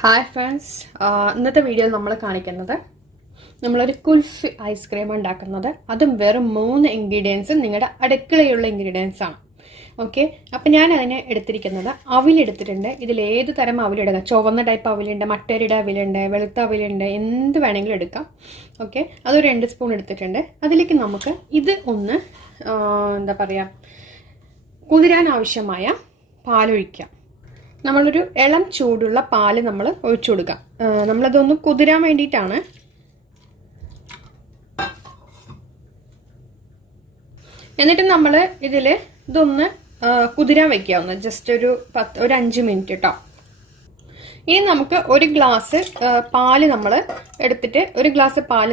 Hi friends, ഇന്നത്തെ വീഡിയോയിൽ നമ്മൾ കാണിക്കുന്നത് നമ്മളൊരു കുൽഫി ഐസ്ക്രീം ഉണ്ടാക്കുന്നത്. അതും വെറും 3 ഇൻഗ്രീഡിയൻസ് നിങ്ങളുടെ അടുക്കളയുള്ള ഇൻഗ്രീഡിയൻസ് ആണ്. ഓക്കെ, അപ്പം ഞാൻ അതിനെ എടുത്തിരിക്കുന്നത് അവിലെടുത്തിട്ടുണ്ട്. ഇതിൽ ഏത് തരം അവിലെടുക്കാം. ചുവന്ന ടൈപ്പ് അവിലുണ്ട്, മട്ടരിയുടെ അവിലുണ്ട്, വെളുത്ത അവിലുണ്ട്, എന്ത് വേണമെങ്കിലും എടുക്കാം. ഓക്കെ, അതൊരു 2 സ്പൂൺ എടുത്തിട്ടുണ്ട്. അതിലേക്ക് നമുക്ക് ഇത് ഒന്ന് എന്താ പറയുക, കുതിരാൻ ആവശ്യമായ പാലൊഴിക്കാം. നമ്മളൊരു ഇളം ചൂടുള്ള പാല് നമ്മൾ ഒഴിച്ചു കൊടുക്കാം. നമ്മളതൊന്ന് കുതിരാൻ വേണ്ടിയിട്ടാണ്. എന്നിട്ട് നമ്മൾ ഇതിൽ ഇതൊന്ന് കുതിരാൻ വെക്കാവുന്ന ജസ്റ്റ് ഒരു 5 മിനിറ്റ് കേട്ടോ. ഇനി നമുക്ക് ഒരു ഗ്ലാസ് പാല് നമ്മൾ എടുത്തിട്ട്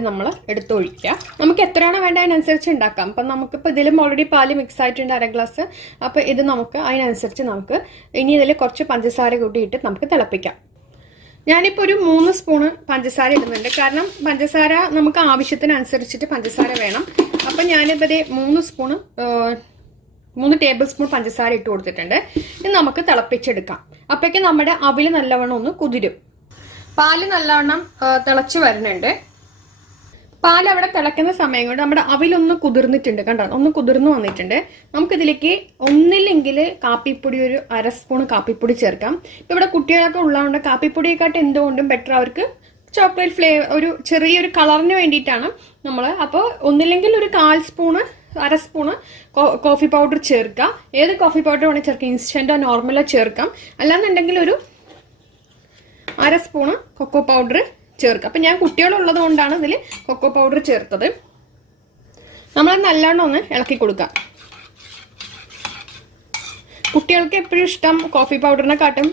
നമ്മൾ എടുത്തൊഴിക്കുക. നമുക്ക് എത്രയാണോ വേണ്ട അതിനനുസരിച്ച് ഉണ്ടാക്കാം. അപ്പം നമുക്കിപ്പോൾ ഇതിലും ഓൾറെഡി പാല് മിക്സ് ആയിട്ടുണ്ട് 1/2 ഗ്ലാസ്. അപ്പോൾ ഇത് നമുക്ക് അതിനനുസരിച്ച് നമുക്ക് ഇനി ഇതിൽ കുറച്ച് പഞ്ചസാര കൂട്ടിയിട്ട് നമുക്ക് തിളപ്പിക്കാം. ഞാനിപ്പോൾ ഒരു 3 സ്പൂണ് പഞ്ചസാര ഇടുന്നുണ്ട്. കാരണം പഞ്ചസാര നമുക്ക് ആവശ്യത്തിനനുസരിച്ചിട്ട് പഞ്ചസാര വേണം. അപ്പം ഞാനിപ്പോൾ 3 ടേബിൾ സ്പൂൺ പഞ്ചസാര ഇട്ട് കൊടുത്തിട്ടുണ്ട്. ഇത് നമുക്ക് തിളപ്പിച്ചെടുക്കാം. അപ്പോഴേക്ക് നമ്മുടെ അവില് നല്ലവണ്ണം ഒന്ന് കുതിരും. പാല് നല്ലവണ്ണം തിളച്ച് വരുന്നുണ്ട്. പാൽ അവിടെ തിളക്കുന്ന സമയം കൊണ്ട് നമ്മുടെ അവിലൊന്ന് കുതിർന്നിട്ടുണ്ട്. കണ്ടോ, ഒന്ന് കുതിർന്ന് വന്നിട്ടുണ്ട്. നമുക്കിതിലേക്ക് ഒന്നില്ലെങ്കിൽ കാപ്പിപ്പൊടി ഒരു 1/2 സ്പൂൺ കാപ്പിപ്പൊടി ചേർക്കാം. ഇപ്പം ഇവിടെ കുട്ടികളൊക്കെ ഉള്ളതുകൊണ്ട് കാപ്പിപ്പൊടിയെക്കാട്ട് എന്തുകൊണ്ടും ബെറ്റർ അവർക്ക് ചോക്ലേറ്റ് ഫ്ലേവർ, ഒരു ചെറിയൊരു കളറിന് വേണ്ടിയിട്ടാണ് നമ്മൾ. അപ്പോൾ ഒന്നില്ലെങ്കിൽ ഒരു 1/4 സ്പൂണ് 1/2 സ്പൂണ് കോഫി പൗഡർ ചേർക്കുക. ഏത് കോഫി പൗഡർ വേണമെങ്കിൽ ചേർക്കാം. ഇൻസ്റ്റൻറ്റോ നോർമലോ ചേർക്കാം. അല്ലാന്നുണ്ടെങ്കിൽ ഒരു 1/2 സ്പൂണ് കൊക്കോ പൗഡർ ചേർക്കുക. അപ്പം ഞാൻ കുട്ടികളുള്ളത് കൊണ്ടാണ് ഇതിൽ കൊക്കോ പൗഡർ ചേർത്തത്. നമ്മൾ നല്ലോണം ഒന്ന് ഇളക്കി കൊടുക്കുക. കുട്ടികൾക്ക് എപ്പോഴും ഇഷ്ടം കോഫി പൗഡറിനെക്കാട്ടും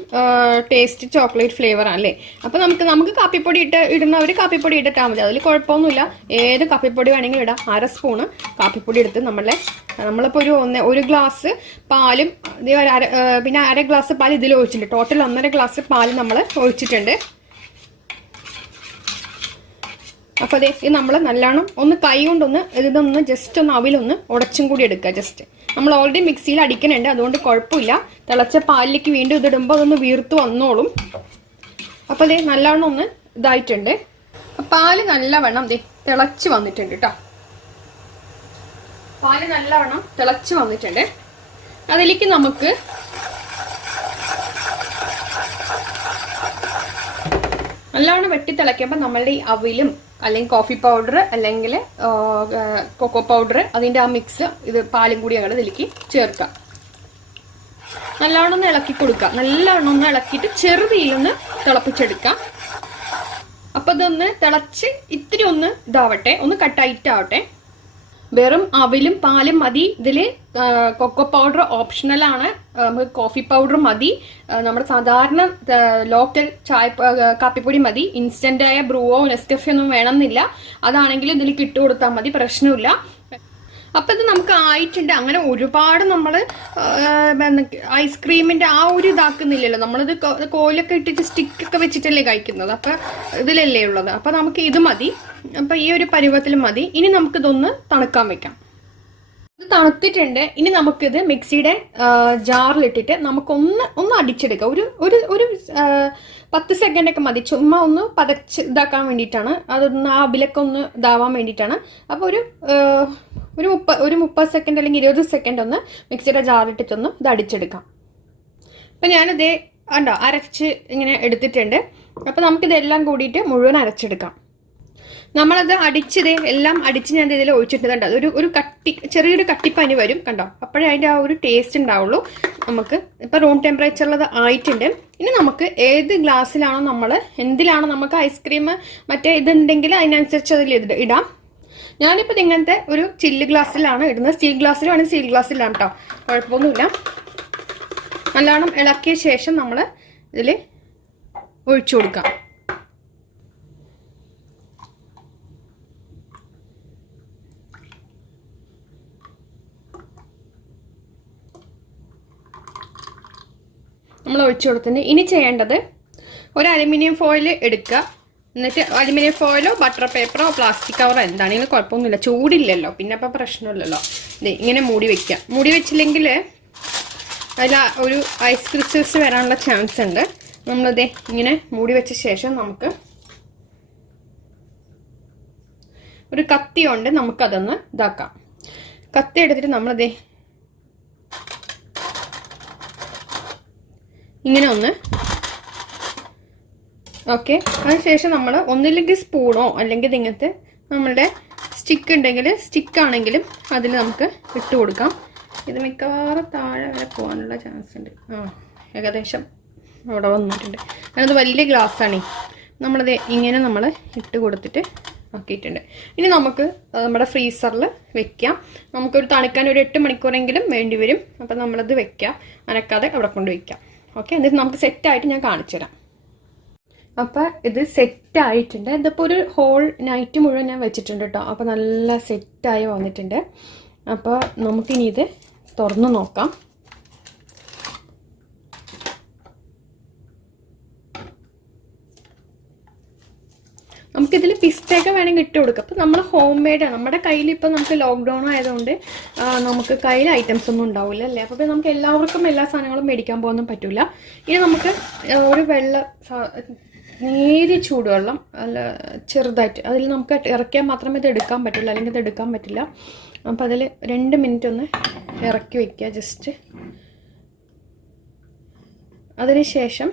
ടേസ്റ്റ് ചോക്ലേറ്റ് ഫ്ലേവർ ആണല്ലേ. അപ്പോൾ നമുക്ക് കാപ്പിപ്പൊടി ഇടുന്നവർ കാപ്പിപ്പൊടി ഇട്ടിട്ടാൽ മതി. അതിൽ കുഴപ്പമൊന്നുമില്ല. ഏത് കാപ്പിപ്പൊടി വേണമെങ്കിലും ഇടാം. 1/2 സ്പൂണ് കാപ്പിപ്പൊടി എടുത്ത് നമ്മളിപ്പോൾ ഒരു ഗ്ലാസ് പാലും പിന്നെ 1/2 ഗ്ലാസ് പാൽ ഇതിൽ ഒഴിച്ചിട്ടുണ്ട്. ടോട്ടൽ 1.5 ഗ്ലാസ് പാൽ നമ്മൾ ഒഴിച്ചിട്ടുണ്ട്. അപ്പോൾ അതെ, ഇത് നമ്മൾ നല്ലോണം ഒന്ന് കൈ കൊണ്ടൊന്ന് ഇതൊന്ന് ജസ്റ്റ് ഒന്ന് അവിലൊന്ന് ഉടച്ചും കൂടി എടുക്കുക. ജസ്റ്റ് നമ്മൾ ഓൾറെഡി മിക്സിയിൽ അടിക്കുന്നുണ്ട്, അതുകൊണ്ട് കുഴപ്പമില്ല. തിളച്ച പാലിലേക്ക് വീണ്ടും ഇതിടുമ്പോൾ അതൊന്ന് വീർത്ത് വന്നോളും. അപ്പോൾ അതെ, നല്ലോണം ഒന്ന് ഇതായിട്ടുണ്ട്. പാല് നല്ലവണ്ണം തിളച്ച് വന്നിട്ടുണ്ട് കേട്ടോ. പാല് നല്ലവണ്ണം തിളച്ച് വന്നിട്ടുണ്ട്. അതിലേക്ക് നമുക്ക് നല്ലവണ്ണം വെട്ടി തിളയ്ക്കുമ്പോൾ നമ്മളുടെ ഈ അവിലും അല്ലെങ്കിൽ കോഫി പൗഡർ അല്ലെങ്കിൽ കൊക്കോ പൗഡർ അതിൻ്റെ ആ മിക്സ് ഇത് പാലും കൂടി ഞങ്ങൾ ഇതിലേക്ക് ചേർക്കാം. നല്ലവണ്ണം ഒന്ന് ഇളക്കി കൊടുക്കാം. നല്ലവണ്ണം ഒന്ന് ഇളക്കിയിട്ട് ചെറുതീയിലൊന്ന് തിളപ്പിച്ചെടുക്കാം. അപ്പം ഇതൊന്ന് തിളച്ച് ഇത്തിരി ഒന്ന് ഇതാവട്ടെ, ഒന്ന് ടൈറ്റ് ആവട്ടെ. വെറും അവിലും പാലും മതി. ഇതിൽ കൊക്കോ പൗഡർ ഓപ്ഷണലാണ്. നമുക്ക് കോഫി പൗഡർ മതി. നമ്മുടെ സാധാരണ ലോക്കൽ കാപ്പിപ്പൊടി മതി. ഇൻസ്റ്റന്റ് ആയ ബ്രൂവോ നെസ്കഫേ ഒന്നും വേണമെന്നില്ല. അതാണെങ്കിലും ഇതിലേക്ക് ഇട്ട് കൊടുത്താൽ മതി, പ്രശ്നമില്ല. അപ്പം ഇത് നമുക്ക് ആയിട്ടുണ്ട്. അങ്ങനെ ഒരുപാട് നമ്മൾ ഐസ്ക്രീമിൻ്റെ ആ ഒരു ഇതാക്കുന്നില്ലല്ലോ. നമ്മളിത് കോലൊക്കെ ഇട്ടിട്ട് സ്റ്റിക്കൊക്കെ വെച്ചിട്ടല്ലേ കഴിക്കുന്നത്. അപ്പം ഇതിലല്ലേ ഉള്ളത്. അപ്പം നമുക്ക് ഇത് മതി. അപ്പം ഈ ഒരു പരുവത്തിൽ മതി. ഇനി നമുക്കിതൊന്ന് തണുക്കാൻ വെക്കാം. ഇത് തണുത്തിട്ടുണ്ട്. ഇനി നമുക്കിത് മിക്സിയുടെ ജാറിലിട്ടിട്ട് നമുക്കൊന്ന് അടിച്ചെടുക്കാം. ഒരു 10 സെക്കൻഡൊക്കെ മതി. ചുമ്മാ ഒന്ന് പതച്ച് ഇതാക്കാൻ വേണ്ടിയിട്ടാണ്. അതൊന്ന് ആ അവിലൊക്കെ ഒന്ന് ഇതാവാൻ വേണ്ടിയിട്ടാണ്. അപ്പോൾ ഒരു 30 സെക്കൻഡ് അല്ലെങ്കിൽ 20 സെക്കൻഡ് ഒന്ന് മിക്സിയുടെ ജാറിട്ടിട്ടൊന്ന് ഇത് അടിച്ചെടുക്കാം. അപ്പം ഞാനിത് അരച്ച് ഇങ്ങനെ എടുത്തിട്ടുണ്ട്. അപ്പം നമുക്കിതെല്ലാം കൂടിയിട്ട് മുഴുവൻ അരച്ചെടുക്കാം. നമ്മളത് എല്ലാം അടിച്ച് ഞാൻ ഇതിൽ ഒഴിച്ചിട്ടുണ്ട്. ഒരു ചെറിയൊരു കട്ടിപ്പനി വരും, കണ്ടോ. അപ്പോഴേ അതിൻ്റെ ആ ഒരു ടേസ്റ്റ് ഉണ്ടാവുള്ളൂ. നമുക്ക് ഇപ്പം റൂം ടെമ്പറേച്ചറിലത് ആയിട്ടുണ്ട്. ഇനി നമുക്ക് ഏത് ഗ്ലാസ്സിലാണോ എന്തിലാണോ നമുക്ക് ഐസ്ക്രീം മറ്റേ ഇതുണ്ടെങ്കിൽ അതിനനുസരിച്ച് അതിൽ ഇടാം. ഞാനിപ്പോൾ ഇങ്ങനത്തെ ഒരു ചില്ല് ഗ്ലാസ്സിലാണ് ഇടുന്നത്. സ്റ്റീൽ ഗ്ലാസ്സിൽ വേണമെങ്കിൽ സ്റ്റീൽ ഗ്ലാസ്സിലാണ് കേട്ടോ, കുഴപ്പമൊന്നുമില്ല. നല്ലോണം ഇളക്കിയ ശേഷം നമ്മൾ ഇതിൽ ഒഴിച്ചു കൊടുക്കാം. നമ്മൾ ഒഴിച്ചു കൊടുത്തിട്ടുണ്ട്. ഇനി ചെയ്യേണ്ടത് ഒരു അലുമിനിയം ഫോയിൽ എടുക്കുക. എന്നിട്ട് അലുമിനിയം ഫോയിലോ ബട്ടർ പേപ്പറോ പ്ലാസ്റ്റിക് കവറോ എന്താണെങ്കിലും കുഴപ്പമൊന്നുമില്ല. ചൂടില്ലല്ലോ, പിന്നെ അപ്പം പ്രശ്നമില്ലല്ലോ. ഇങ്ങനെ മൂടി വെക്കുക. മൂടി വെച്ചില്ലെങ്കിൽ അതിൽ ഒരു ഐസ് ക്രിസ്റ്റൽസ് വരാനുള്ള ചാൻസ് ഉണ്ട്. നമ്മളതേ ഇങ്ങനെ മൂടി വെച്ച ശേഷം നമുക്ക് ഒരു കത്തി കൊണ്ട് നമുക്കതൊന്ന് ഇതാക്കാം. കത്തി എടുത്തിട്ട് നമ്മളതേ ഇങ്ങനെ ഒന്ന് ഓക്കെ. അതിനുശേഷം നമ്മൾ ഒന്നില്ലെങ്കിൽ സ്പൂണോ അല്ലെങ്കിൽ ഇങ്ങനത്തെ നമ്മളുടെ സ്റ്റിക്ക് ഉണ്ടെങ്കിൽ സ്റ്റിക്കാണെങ്കിലും അതിൽ നമുക്ക് ഇട്ട് കൊടുക്കാം. ഇത് മിക്കവാറും താഴെ വരെ പോകാനുള്ള ചാൻസ് ഉണ്ട്. ഏകദേശം അവിടെ വന്നിട്ടുണ്ട്. ഞാനത് വലിയ ഗ്ലാസ്സാണ്. നമ്മളത് ഇങ്ങനെ നമ്മൾ ഇട്ട് കൊടുത്തിട്ട് ആക്കിയിട്ടുണ്ട്. ഇനി നമുക്ക് നമ്മുടെ ഫ്രീസറിൽ വെക്കാം. നമുക്കൊരു തണുക്കാൻ ഒരു 8 മണിക്കൂറെങ്കിലും വേണ്ടി വരും. അപ്പം നമ്മളത് വെക്കാം, അനക്കാതെ അവിടെ കൊണ്ട് വയ്ക്കാം. ഓക്കെ, എന്നിട്ട് നമുക്ക് സെറ്റായിട്ട് ഞാൻ കാണിച്ചു തരാം. അപ്പം ഇത് സെറ്റായിട്ടുണ്ട്. ഇതിപ്പോൾ ഒരു ഹോൾ നൈറ്റ് മുഴുവൻ ഞാൻ വെച്ചിട്ടുണ്ട് കേട്ടോ. അപ്പോൾ നല്ല സെറ്റായി വന്നിട്ടുണ്ട്. അപ്പോൾ നമുക്കിനി ഇത് തുറന്ന് നോക്കാം. നമുക്കിതിൽ പിസ്തയൊക്കെ വേണമെങ്കിൽ ഇട്ട് കൊടുക്കാം. അപ്പോൾ നമ്മൾ ഹോം മെയ്ഡാണ്. നമ്മുടെ കയ്യിൽ ഇപ്പോൾ നമുക്ക് ലോക്ക്ഡൗൺ ആയതുകൊണ്ട് നമുക്ക് കയ്യിൽ ഐറ്റംസ് ഒന്നും ഉണ്ടാവില്ല അല്ലേ. അപ്പോൾ നമുക്ക് എല്ലാവർക്കും എല്ലാ സാധനങ്ങളും മേടിക്കാൻ പോകാനൊന്നും പറ്റില്ല. ഇനി നമുക്ക് ഒരു നേരിയ ചൂടുവെള്ളം അല്ല ചെറുതായിട്ട് അതിൽ നമുക്ക് ഇറക്കിയാൽ മാത്രമേ ഇത് എടുക്കാൻ പറ്റുള്ളൂ, അല്ലെങ്കിൽ ഇത് എടുക്കാൻ പറ്റില്ല. അപ്പോൾ അതിൽ 2 മിനിറ്റ് ഒന്ന് ഇറക്കി വയ്ക്കുക ജസ്റ്റ്. അതിനുശേഷം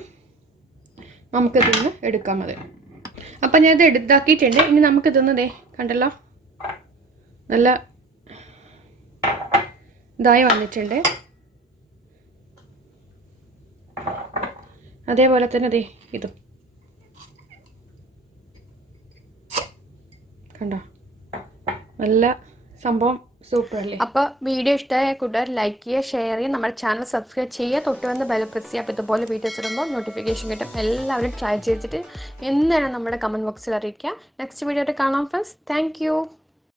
നമുക്കിതൊന്ന് എടുക്കാം. മതി. അപ്പം ഞാനിത് എടുത്താക്കിയിട്ടുണ്ട്. ഇനി നമുക്കിതൊന്ന് കണ്ടല്ലോ, നല്ല ഇതായി വന്നിട്ടുണ്ട്. അതേപോലെ തന്നെ ഇതും കണ്ടോ, നല്ല സംഭവം സൂപ്പർ അല്ലേ. അപ്പോൾ വീഡിയോ ഇഷ്ടമായ കൂട്ടുകാർ ലൈക്ക് ചെയ്യുക, ഷെയർ ചെയ്യുക, നമ്മുടെ ചാനൽ സബ്സ്ക്രൈബ് ചെയ്യുക, തൊട്ട് വന്ന് ബെൽ പ്രസ് ചെയ്യുക. അപ്പോൾ ഇതുപോലെ വീഡിയോസ് ഇടുമ്പോൾ നോട്ടിഫിക്കേഷൻ കിട്ടും. എല്ലാവരും ട്രൈ ചെയ്തിട്ട് എന്താണ് നമ്മുടെ കമൻറ്റ് ബോക്സിൽ അറിയിക്കുക. നെക്സ്റ്റ് വീഡിയോ ആയിട്ട് കാണാം ഫ്രണ്ട്സ്. Thank you.